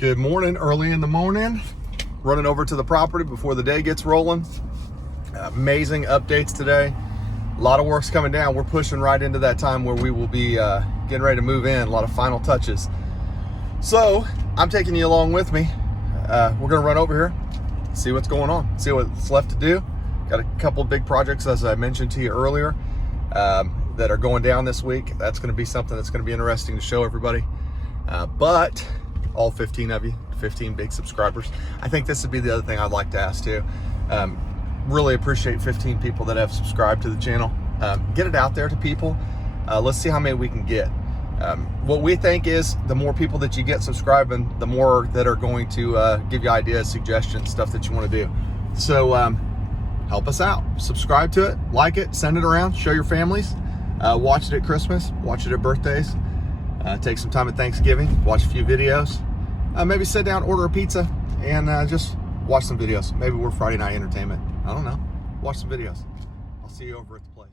Good morning, early in the morning, running over to the property before the day gets rolling. Amazing updates today. A lot of work's coming down. We're pushing right into that time where we will be getting ready to move in. A lot of final touches. So I'm taking you along with me. We're gonna run over here, see what's going on, see what's left to do. Got a couple of big projects, as I mentioned to you earlier, that are going down this week. That's gonna be something that's gonna be interesting to show everybody. But all 15 of you, 15 big subscribers. I think this would be the other thing I'd like to ask too. Really appreciate 15 people that have subscribed to the channel. Get it out there to people. Let's see how many we can get. What we think is the more people that you get subscribing, the more that are going to give you ideas, suggestions, stuff that you want to do. So help us out. Subscribe to it, like it, send it around, show your families. Watch it at Christmas, watch it at birthdays. Take some time at Thanksgiving, watch a few videos. Maybe sit down, order a pizza, and just watch some videos. Maybe we're Friday night entertainment. I don't know. Watch some videos. I'll see you over at the place.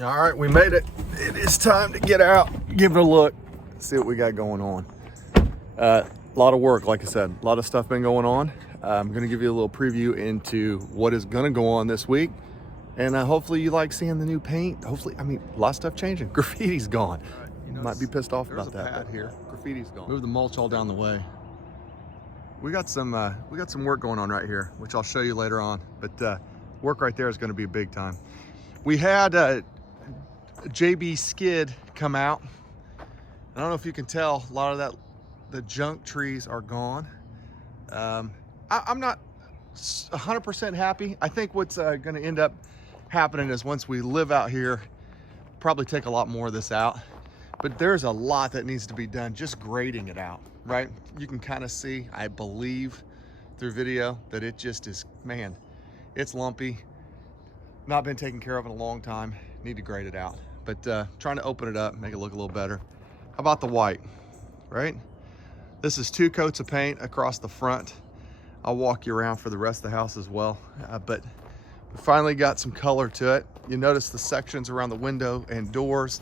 All right, we made it. It is time to get out, give it a look, see what we got going on. A lot of work, like I said, a lot of stuff been going on. I'm gonna give you a little preview into what is gonna go on this week. And hopefully you like seeing the new paint. Hopefully, I mean, a lot of stuff changing. Graffiti's gone. You might be pissed off about that. Pad here. Graffiti's gone. Move the mulch all down the way. We got some work going on right here, which I'll show you later on. But work right there is gonna be big time. We had JB skid come out. I don't know if you can tell, a lot of the junk trees are gone. I'm not 100% happy. I think what's going to end up happening is once we live out here, probably take a lot more of this out. But there's a lot that needs to be done, just grading it out, right? You can kind of see, I believe, through video that it just is, man, it's lumpy. Not been taken care of in a long time. Need to grade it out. But trying to open it up, make it look a little better. How about the white, right? This is 2 coats of paint across the front. I'll walk you around for the rest of the house as well. But we finally got some color to it. You notice the sections around the window and doors.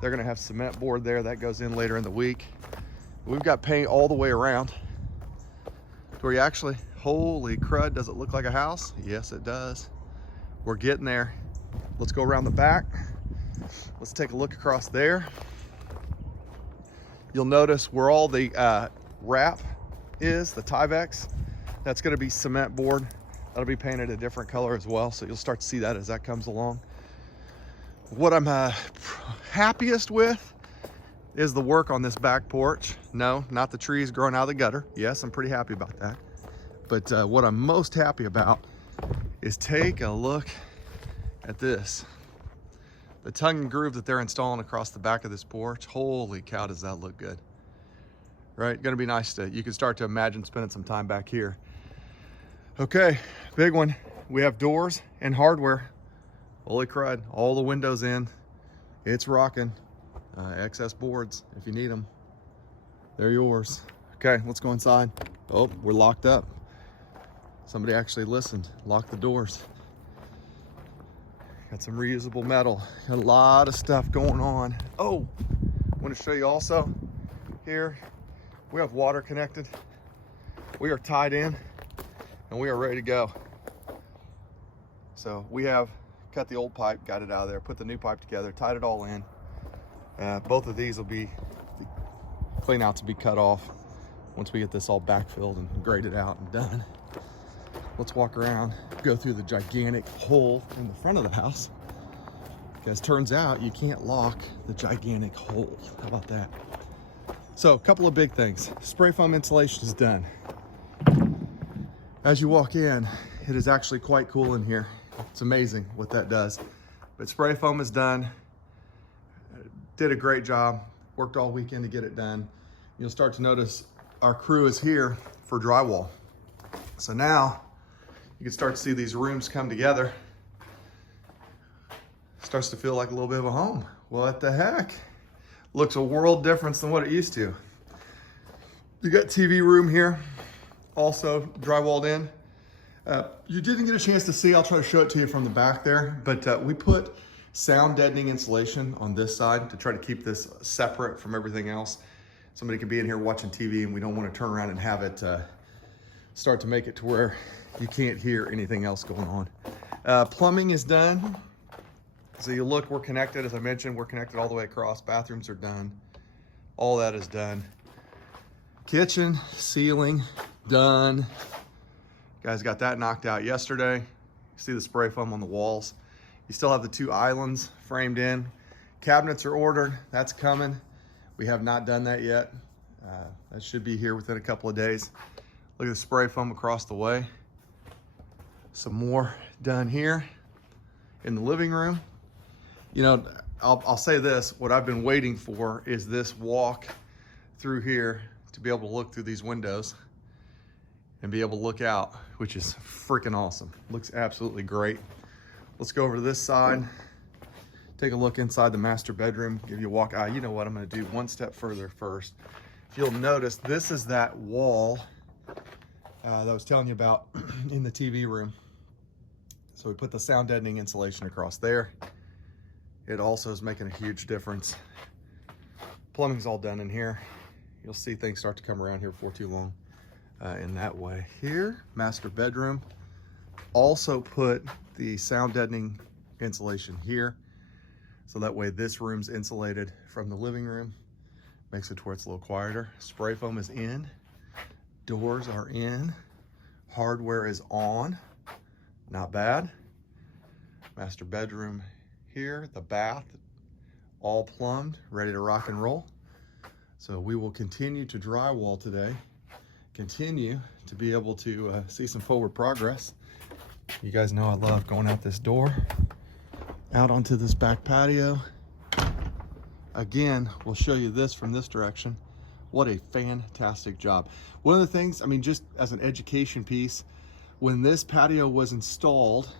They're gonna have cement board there. That goes in later in the week. We've got paint all the way around to where you actually, holy crud, does it look like a house? Yes, it does. We're getting there. Let's go around the back. Let's take a look across there. You'll notice where all the wrap is, the Tyvek, that's gonna be cement board. That'll be painted a different color as well, so you'll start to see that as that comes along. What I'm happiest with is the work on this back porch. No, not the trees growing out of the gutter. Yes, I'm pretty happy about that. But what I'm most happy about is take a look at this. The tongue and groove that they're installing across the back of this porch. Holy cow, does that look good. Right, gonna be nice to, you can start to imagine spending some time back here. Okay, big one. We have doors and hardware. Holy crud, all the windows in. It's rocking. Excess boards, if you need them, they're yours. Okay, let's go inside. Oh, we're locked up. Somebody actually listened, locked the doors. Got some reusable metal. Got a lot of stuff going on. Oh, I want to show you also here, we have water connected. We are tied in and we are ready to go. So we have cut the old pipe, got it out of there, put the new pipe together, tied it all in. Both of these will be, the clean outs will be cut off. once we get this all backfilled and graded out and done, let's walk around, go through the gigantic hole in the front of the house. Because turns out you can't lock the gigantic hole. How about that? So a couple of big things. Spray foam insulation is done. As you walk in, it is actually quite cool in here. It's amazing what that does. But spray foam is done. Did a great job. Worked all weekend to get it done. You'll start to notice our crew is here for drywall. So now you can start to see these rooms come together. Starts to feel like a little bit of a home. What the heck? Looks a world difference than what it used to. You got TV room here, also drywalled in. You didn't get a chance to see, I'll try to show it to you from the back there, but we put sound deadening insulation on this side to try to keep this separate from everything else. Somebody could be in here watching TV and we don't want to turn around and have it start to make it to where you can't hear anything else going on. Plumbing is done. So you look, we're connected. As I mentioned, we're connected all the way across. Bathrooms are done. All that is done. Kitchen, ceiling, done. Guys got that knocked out yesterday. You see the spray foam on the walls. You still have the 2 islands framed in. Cabinets are ordered, that's coming. We have not done that yet. That should be here within a couple of days. Look at the spray foam across the way. Some more done here in the living room. You know, I'll say this, what I've been waiting for is this walk through here to be able to look through these windows and be able to look out, which is freaking awesome. Looks absolutely great. Let's go over to this side, take a look inside the master bedroom, give you a walk. You know what, I'm gonna do one step further first. If you'll notice, this is that wall that I was telling you about in the TV room. So we put the sound deadening insulation across there. It also is making a huge difference. Plumbing's all done in here. You'll see things start to come around here before too long in that way. Here, master bedroom. Also put the sound deadening insulation here. So that way this room's insulated from the living room. Makes it to where it's a little quieter. Spray foam is in. Doors are in. Hardware is on. Not bad. Master bedroom here, the bath, all plumbed, ready to rock and roll. So we will continue to drywall today, continue to be able to see some forward progress. You guys know I love going out this door, out onto this back patio. Again, we'll show you this from this direction. What a fantastic job. One of the things, I mean, just as an education piece, when this patio was installed,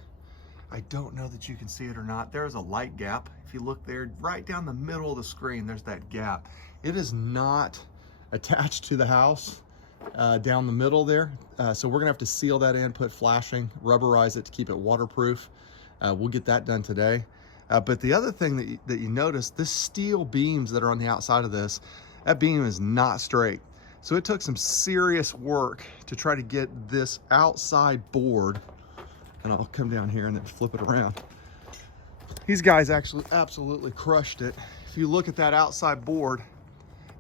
I don't know that you can see it or not, there's a light gap. If you look there, right down the middle of the screen, there's that gap. It is not attached to the house down the middle there. So we're gonna have to seal that in, put flashing, rubberize it to keep it waterproof. We'll get that done today. But the other thing that you notice, this steel beams that are on the outside of this, that beam is not straight. So it took some serious work to try to get this outside board, and I'll come down here and then flip it around. These guys actually absolutely crushed it. If you look at that outside board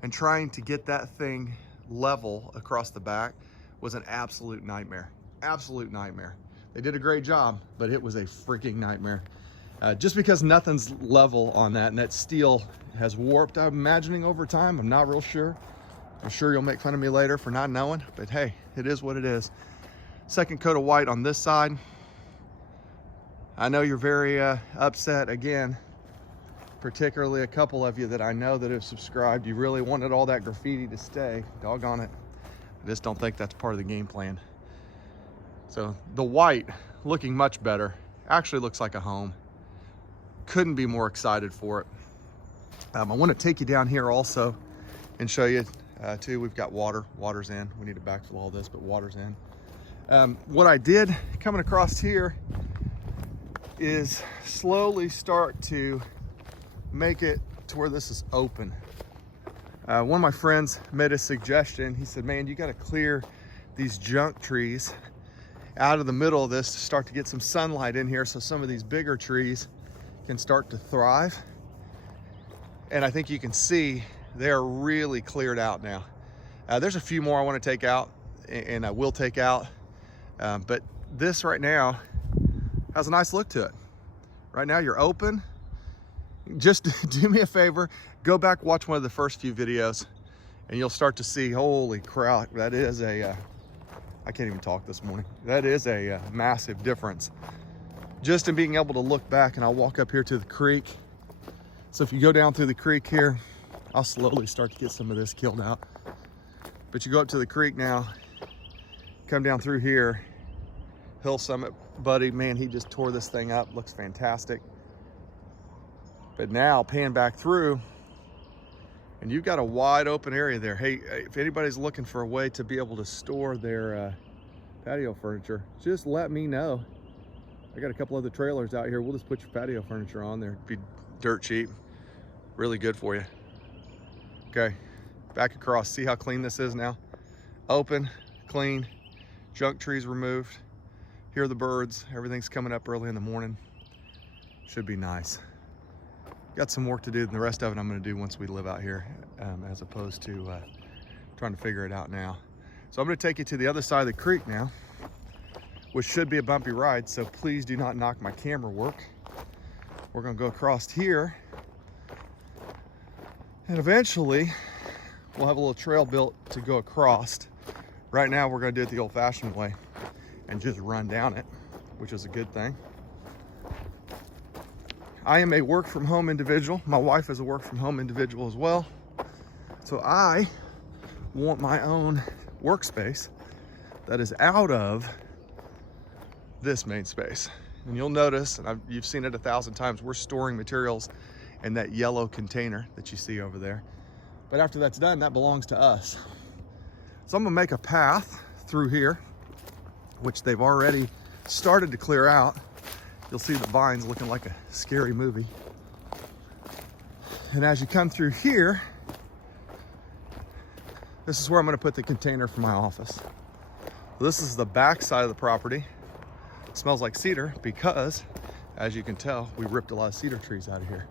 and trying to get that thing level across the back was an absolute nightmare. Absolute nightmare. They did a great job, but it was a freaking nightmare. Just because nothing's level on that and that steel has warped, I'm imagining over time, I'm not real sure. I'm sure you'll make fun of me later for not knowing, but hey, it is what it is. Second coat of white on this side. I know you're very upset again, particularly a couple of you that I know that have subscribed. You really wanted all that graffiti to stay. Doggone it. I just don't think that's part of the game plan. So the white looking much better. Actually looks like a home. Couldn't be more excited for it. I want to take you down here also and show you too. We've got water. Water's in. We need to backfill all this, but water's in. What I did coming across here is slowly start to make it to where this is open. One of my friends made a suggestion. He said, man, you got to clear these junk trees out of the middle of this to start to get some sunlight in here so some of these bigger trees can start to thrive. And I think you can see they're really cleared out now. There's a few more I want to take out, and I will take out, but this right now has a nice look to it. Right now you're open. Just do me a favor, go back, watch one of the first few videos, and you'll start to see, holy crap, that is a, I can't even talk this morning. That is a massive difference just in being able to look back. And I'll walk up here to the creek. So if you go down through the creek here, I'll slowly start to get some of this killed out. But you go up to the creek now, come down through here, Hill Summit buddy, man, he just tore this thing up, looks fantastic. But now pan back through, and you've got a wide open area there. Hey, if anybody's looking for a way to be able to store their patio furniture, just let me know. I got a couple other trailers out here. We'll just put your patio furniture on there. It'd be dirt cheap, really good for you. Okay, back across, see how clean this is now? Open, clean, junk trees removed. Hear the birds, everything's coming up early in the morning. Should be nice. Got some work to do, and the rest of it I'm gonna do once we live out here, as opposed to trying to figure it out now. So I'm gonna take you to the other side of the creek now, which should be a bumpy ride, so please do not knock my camera work. We're gonna go across here, and eventually we'll have a little trail built to go across. Right now we're gonna do it the old-fashioned way and just run down it, which is a good thing. I am a work from home individual. My wife is a work from home individual as well. So I want my own workspace that is out of this main space. And you'll notice, and you've seen it 1,000 times, we're storing materials in that yellow container that you see over there. But after that's done, that belongs to us. So I'm gonna make a path through here, which they've already started to clear out. You'll see the vines looking like a scary movie. And as you come through here, this is where I'm gonna put the container for my office. This is the back side of the property. It smells like cedar because, as you can tell, we ripped a lot of cedar trees out of here.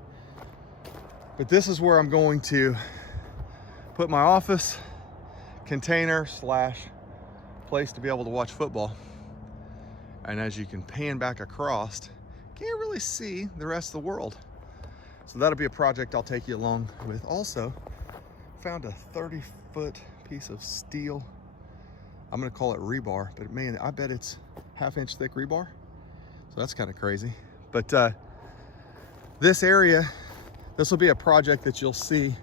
But this is where I'm going to put my office, container slash place to be able to watch football. And as you can pan back across, can't really see the rest of the world. So that'll be a project I'll take you along with. Also, found a 30-foot piece of steel. I'm gonna call it rebar, but man, I bet it's half-inch thick rebar. So that's kind of crazy. But this area, this will be a project that you'll see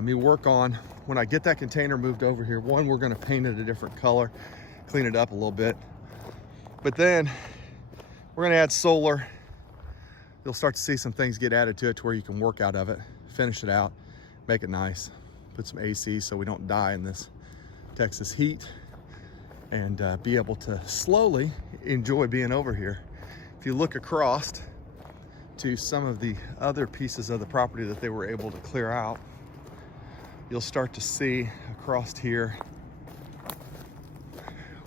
me work on when I get that container moved over here. One, we're gonna paint it a different color, clean it up a little bit. But then we're gonna add solar. You'll start to see some things get added to it to where you can work out of it, finish it out, make it nice, put some AC so we don't die in this Texas heat, and be able to slowly enjoy being over here. If you look across to some of the other pieces of the property that they were able to clear out, you'll start to see across here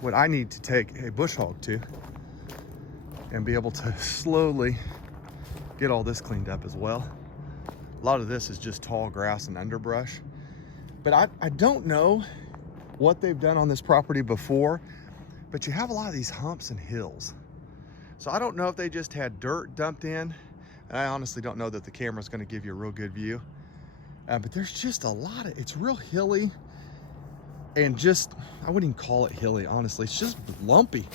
what I need to take a bush hog to and be able to slowly get all this cleaned up as well. A lot of this is just tall grass and underbrush, but I don't know what they've done on this property before, but you have a lot of these humps and hills. So I don't know if they just had dirt dumped in, and I honestly don't know that the camera's gonna give you a real good view. But there's just a lot of, it's real hilly, and just, I wouldn't even call it hilly, honestly. It's just lumpy,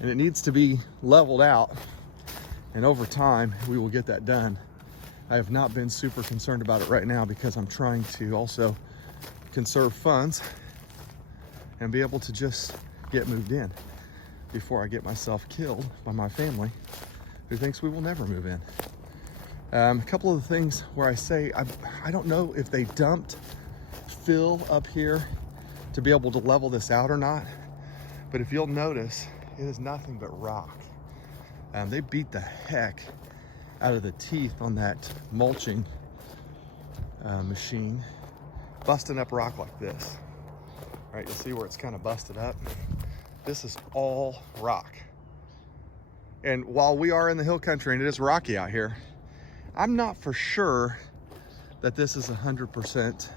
and it needs to be leveled out. And over time, we will get that done. I have not been super concerned about it right now because I'm trying to also conserve funds and be able to just get moved in before I get myself killed by my family who thinks we will never move in. A couple of the things where I say, I don't know if they dumped fill up here to be able to level this out or not, but if you'll notice, it is nothing but rock. They beat the heck out of the teeth on that mulching machine, busting up rock like this. All right, you'll see where it's kind of busted up. This is all rock. And while we are in the hill country and it is rocky out here, I'm not for sure that this is 100%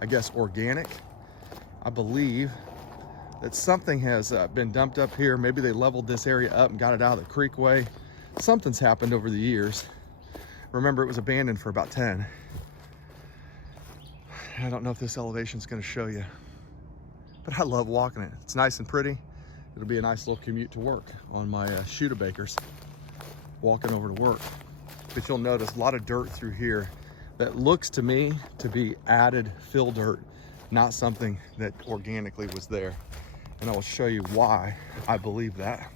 I guess, organic. I believe that something has been dumped up here. Maybe they leveled this area up and got it out of the creekway. Something's happened over the years. Remember, it was abandoned for about 10. I don't know if this elevation is going to show you, but I love walking it. It's nice and pretty. It'll be a nice little commute to work on my Studebakers, walking over to work. But you'll notice a lot of dirt through here that looks to me to be added fill dirt, not something that organically was there. And I will show you why I believe that.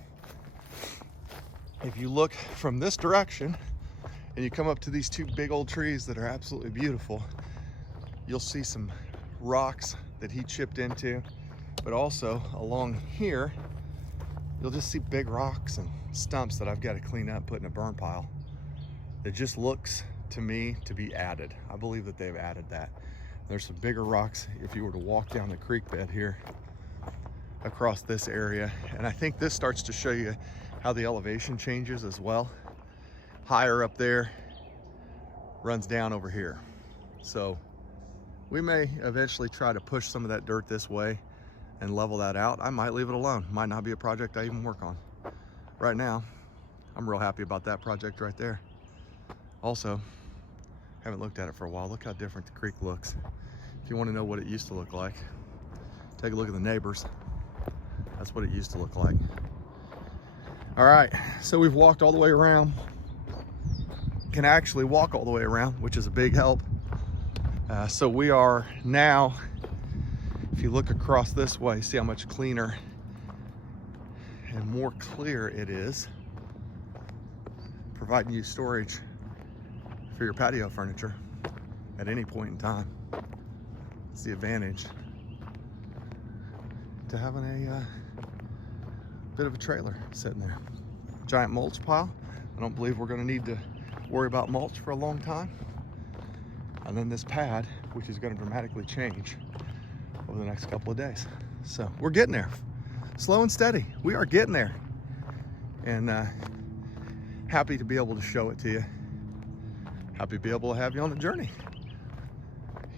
If you look from this direction and you come up to these two big old trees that are absolutely beautiful, you'll see some rocks that he chipped into, but also along here, you'll just see big rocks and stumps that I've got to clean up, put in a burn pile. It just looks to me to be added. I believe that they've added that. There's some bigger rocks if you were to walk down the creek bed here across this area. And I think this starts to show you how the elevation changes as well. Higher up there runs down over here. So we may eventually try to push some of that dirt this way and level that out. I might leave it alone. Might not be a project I even work on. Right now, I'm real happy about that project right there. Also, haven't looked at it for a while. Look how different the creek looks. If you want to know what it used to look like, take a look at the neighbors. That's what it used to look like. All right, so we've walked all the way around. Can actually walk all the way around, which is a big help. So we are now, if you look across this way, see how much cleaner and more clear it is, providing you storage for your patio furniture at any point in time. It's the advantage to having a bit of a trailer sitting there. Giant mulch pile. I don't believe we're going to need to worry about mulch for a long time. And then this pad, which is going to dramatically change over the next couple of days. So we're getting there, slow and steady. We are getting there, and happy to be able to show it to you. Happy to be able to have you on the journey.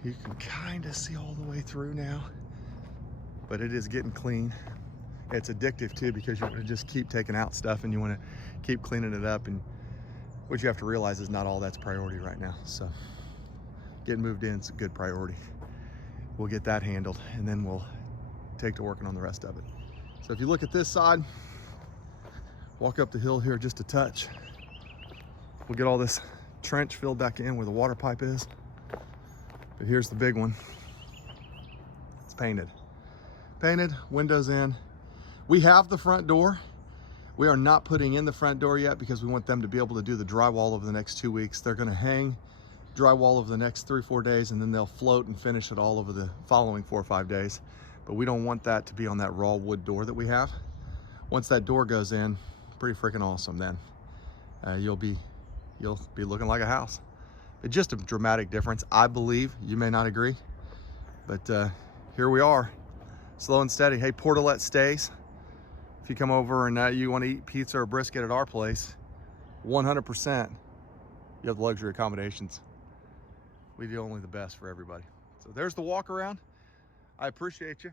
You can kind of see all the way through now, but it is getting clean. It's addictive too, because you want to just keep taking out stuff and you want to keep cleaning it up. And what you have to realize is not all that's priority right now. So getting moved in is a good priority. We'll get that handled, and then we'll take to working on the rest of it. So if you look at this side, walk up the hill here just a touch, we'll get all this trench filled back in where the water pipe is. But here's the big one. It's painted. Painted, windows in. We have the front door. We are not putting in the front door yet because we want them to be able to do the drywall over the next 2 weeks. They're gonna hang drywall over the next 3 or 4 days, and then they'll float and finish it all over the following 4 or 5 days. But we don't want that to be on that raw wood door that we have. Once that door goes in, pretty freaking awesome then. You'll be looking like a house. It's just a dramatic difference. I believe, you may not agree, but here we are, slow and steady. Hey, Portalette Stays. If you come over and you want to eat pizza or brisket at our place, 100%, you have the luxury accommodations. We do only the best for everybody. So there's the walk around. I appreciate you.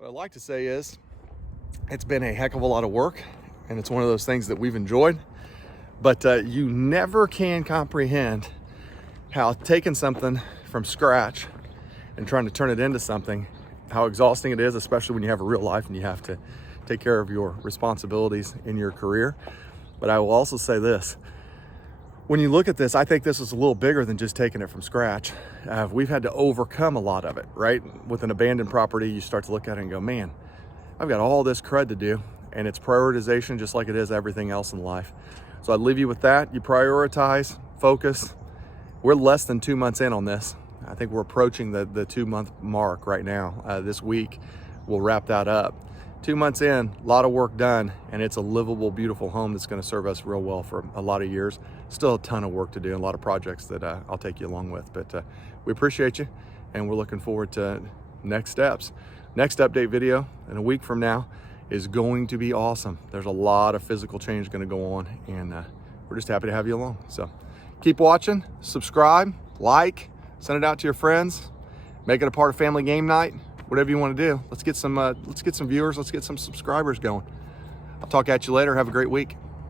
What I'd like to say is it's been a heck of a lot of work, and it's one of those things that we've enjoyed, but you never can comprehend how taking something from scratch and trying to turn it into something, how exhausting it is, especially when you have a real life and you have to take care of your responsibilities in your career. But I will also say this, when you look at this, I think this is a little bigger than just taking it from scratch. We've had to overcome a lot of it, right? With an abandoned property, you start to look at it and go, man, I've got all this crud to do, and it's prioritization just like it is everything else in life. So I'd leave you with that. You prioritize, focus. We're less than 2 months in on this. I think we're approaching the 2-month mark right now. This week, we'll wrap that up. 2 months in, a lot of work done, and it's a livable, beautiful home that's gonna serve us real well for a lot of years. Still a ton of work to do and a lot of projects that I'll take you along with, but we appreciate you, and we're looking forward to next steps. Next update video in a week from now is going to be awesome. There's a lot of physical change gonna go on, and we're just happy to have you along. So keep watching, subscribe, like, send it out to your friends, make it a part of family game night. Whatever you want to do. Let's get some viewers, let's get some subscribers going. I'll talk at you later. Have a great week.